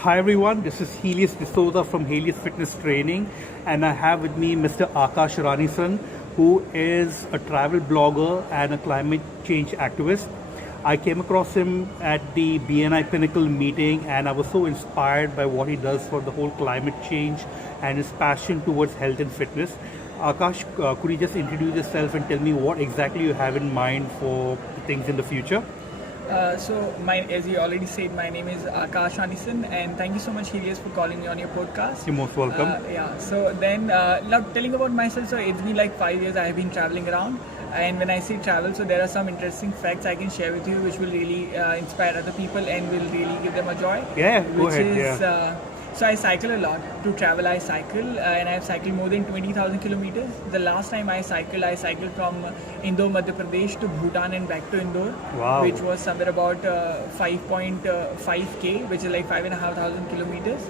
Hi everyone, this is Helios D'Souza from Helios Fitness Training, and I have with me Mr. Aakash Ranison, who is a travel blogger and a climate change activist. I came across him at the BNI Pinnacle meeting, and I was so inspired by what he does for the whole climate change and his passion towards health and fitness. Aakash, could you just introduce yourself and tell me what exactly you have in mind for things in the future? As you already said, my name is Aakash Ranison, and thank you so much, Helios, for calling me on your podcast. You're most welcome. Now telling about myself, so it's been like 5 years I have been traveling around, and when I say travel, so there are some interesting facts I can share with you, which will really inspire other people and will really give them a joy. Yeah, go ahead. So I cycle a lot. To travel, I cycle, and I've cycled more than 20,000 kilometers. The last time I cycled from Indore, Madhya Pradesh to Bhutan and back to Indore, Wow. which was somewhere about 5.5k, which is like 5,500 kilometers.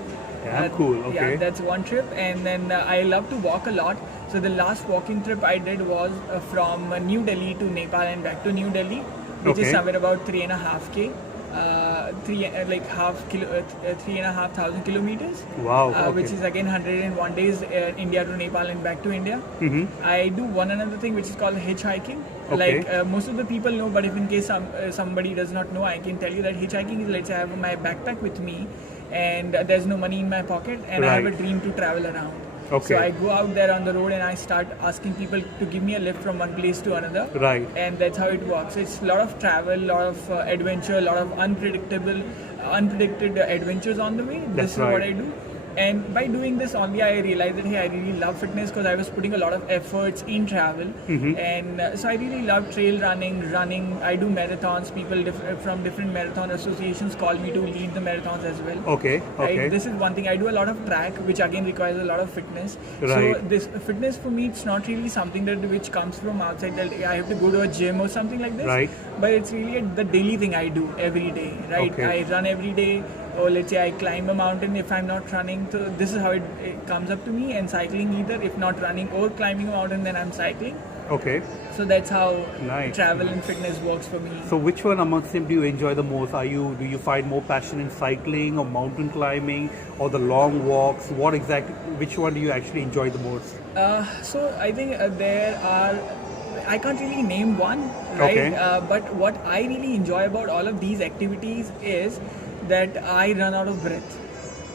Yeah, cool. Okay. Yeah, that's one trip. And then I love to walk a lot. So the last walking trip I did was from New Delhi to Nepal and back to New Delhi, which is somewhere about 3.5k. 3,500 kilometers. Wow. Okay. Which is again 101 days, India to Nepal and back to India. I do one another thing which is called hitchhiking. Okay. Like most of the people know, but if in case somebody does not know, I can tell you that hitchhiking is, let's say I have my backpack with me and there's no money in my pocket, and I have a dream to travel around. Okay. So I go out there on the road and I start asking people to give me a lift from one place to another. Right. And that's how it works. It's a lot of travel, a lot of adventure, a lot of unpredicted adventures on the way. This is what I do. And by doing this only, I realized that, hey, I really love fitness because I was putting a lot of efforts in travel. And so I really love trail running. I do marathons. People from different marathon associations call me to lead the marathons as well. Okay. Right? This is one thing. I do a lot of track, which again requires a lot of fitness. Right. So this fitness for me, it's not really something which comes from outside, that I have to go to a gym or something like this. Right. But it's really the daily thing I do every day. Right. Okay. I run every day. Or let's say I climb a mountain if I'm not running. So this is how it comes up to me. And cycling either, if not running or climbing a mountain, then I'm cycling. Okay. So that's how Nice. travel and fitness works for me. So which one amongst them do you enjoy the most? Do you find more passion in cycling or mountain climbing or the long walks? Which one do you actually enjoy the most? So I think I can't really name one, right? Okay. But what I really enjoy about all of these activities is that I run out of breath.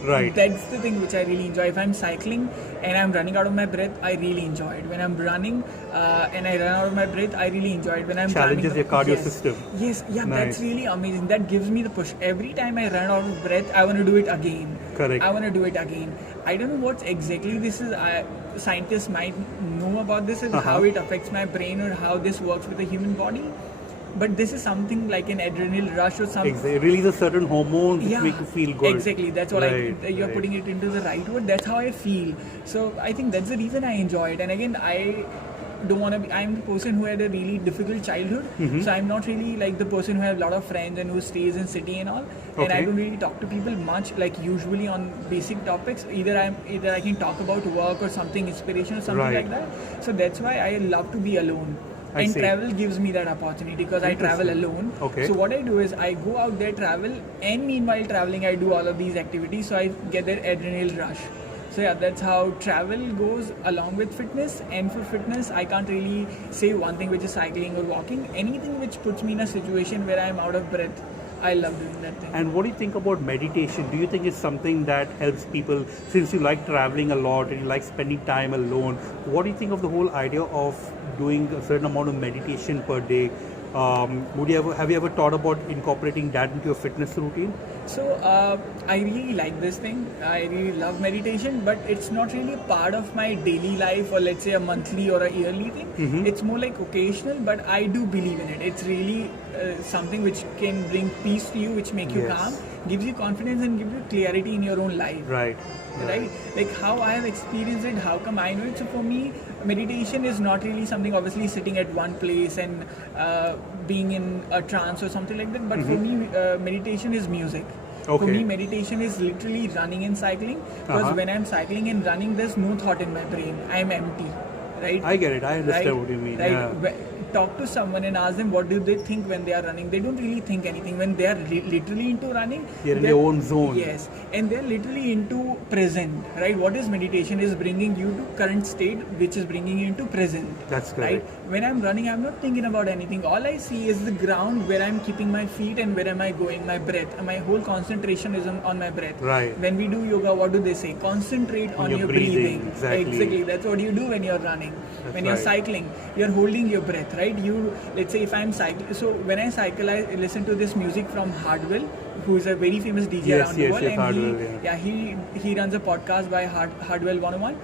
Right. That's the thing which I really enjoy. If I'm cycling and I'm running out of my breath, I really enjoy it. When I'm running and I run out of my breath, I really enjoy it. When I'm Challenges running, your cardio system. Yes, yeah, Nice. That's really amazing. That gives me the push. Every time I run out of breath, I want to do it again. Correct. I want to do it again. I don't know what exactly this is. Scientists might know about this, is how it affects my brain or how this works with the human body. But this is something like an adrenaline rush or something. It releases certain hormones which make you feel good. Exactly. That's what you're putting it into the right word. That's how I feel. So I think that's the reason I enjoy it. And again, I don't want to be. I'm the person who had a really difficult childhood. So I'm not really like the person who has a lot of friends and who stays in city and all. And I don't really talk to people much, like usually on basic topics. Either I can talk about work or something, inspiration or something like that. So that's why I love to be alone. And travel gives me that opportunity because I travel alone. Okay. So what I do is I go out there, travel, and meanwhile traveling, I do all of these activities. So I get that adrenaline rush. So yeah, that's how travel goes along with fitness. And for fitness, I can't really say one thing, which is cycling or walking. Anything which puts me in a situation where I'm out of breath, I love doing that thing. And what do you think about meditation? Do you think it's something that helps people, since you like traveling a lot and you like spending time alone? What do you think of the whole idea of doing a certain amount of meditation per day? Have you ever thought about incorporating that into your fitness routine? So I really like this thing. I really love meditation, but it's not really a part of my daily life, or let's say a monthly or a yearly thing. It's more like occasional, but I do believe in it. It's really something which can bring peace to you, which make you calm, gives you confidence and gives you clarity in your own life. Right. Like how I have experienced it, how come I know it. So for me, meditation is not really something obviously sitting at one place and being in a trance or something like that, but for me meditation is music. For me, meditation is literally running and cycling, because when I'm cycling and running, there's no thought in my brain. I'm empty, right? I get it. I understand what you mean. Right. Yeah. talk to someone and ask them what do they think when they are running, they don't really think anything. When they are literally into running, They're in their own zone. Yes, and they're literally into present, right? What is meditation? Is bringing you to current state, which is bringing you into present. That's right. correct. When I'm running, I'm not thinking about anything. All I see is the ground where I'm keeping my feet and where am I going, my breath. My whole concentration is on my breath. Right. When we do yoga, what do they say? Concentrate on your breathing. Exactly. That's what you do when you're running. That's when you're right. cycling, you're holding your breath, right? Let's say if I'm cycling, so when I cycle, I listen to this music from Hardwell, who is a very famous DJ around the world, and Hardwell, he runs a podcast by Hardwell 101,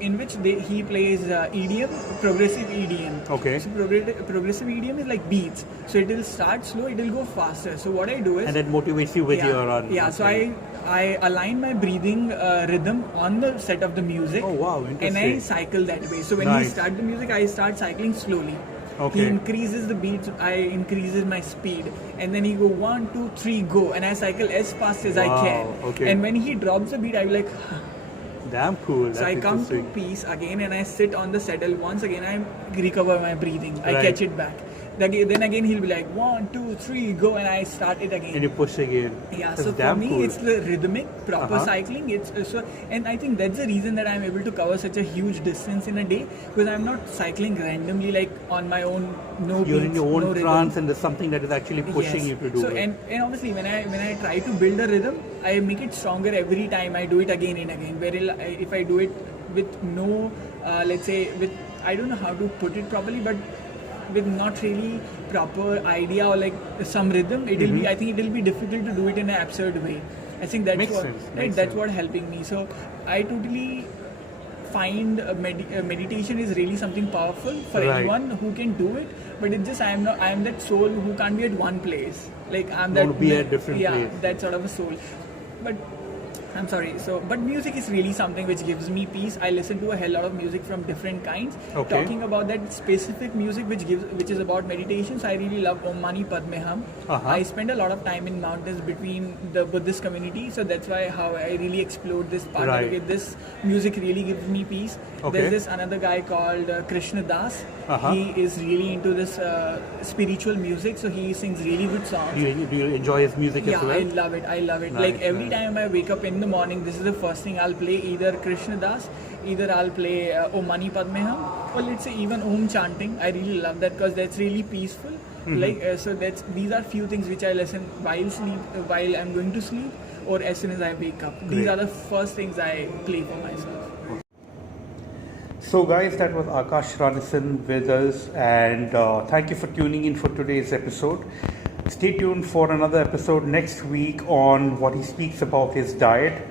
in which he plays EDM, progressive EDM. Okay. So progressive EDM is like beats. So it will start slow, it will go faster. So what I do is, and that motivates you with your run. Yeah. So I align my breathing rhythm on the set of the music. Oh wow, interesting. And I cycle that way. So when he starts the music, I start cycling slowly. Okay. He increases the beats, I increases my speed, and then he go 1, 2, 3, go, and I cycle as fast as I can. Okay. And when he drops the beat, I be like, damn cool. That's so I come to peace again, and I sit on the saddle. Once again, I recover my breathing. I catch it back. Then again he'll be like 1, 2, 3, go, and I start it again. And you push again. Yeah, that's so for me cool. it's the rhythmic, proper cycling. It's and I think that's the reason that I'm able to cover such a huge distance in a day, because I'm not cycling randomly like on my own. You're in your own trance, and there's something that is actually pushing you to do it. And obviously when I try to build a rhythm, I make it stronger every time. I do it again and again. If I do it with no, let's say with, I don't know how to put it properly, but with not really proper idea or like some rhythm, it will be, I think it will be difficult to do it in an absurd way. I think that's what helping me. So I totally find meditation is really something powerful for anyone who can do it, but it's just I am that soul who can't be at one place. Like I'm that to be at different place. That sort of a soul. But I'm sorry. But music is really something which gives me peace. I listen to a hell lot of music from different kinds. Okay. Talking about that specific music which is about meditation. So I really love Om Mani Padme Hum. I spend a lot of time in mountains between the Buddhist community. So that's why how I really explored this part. Okay, this music really gives me peace. Okay. There's this another guy called Krishna Das. He is really into this spiritual music. So he sings really good songs. Do you enjoy his music as well? Yeah, I love it. Like every time I wake up in the morning, this is the first thing I'll play, either Krishna Das, either I'll play Om Mani Padme Hum, or let's say even Om chanting. I really love that because that's really peaceful. So these are few things which I listen while I'm going to sleep, or as soon as I wake up. These are the first things I play for myself. So guys, that was Aakash Ranison with us, and thank you for tuning in for today's episode. Stay tuned for another episode next week on what he speaks about his diet.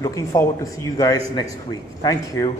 Looking forward to see you guys next week. Thank you.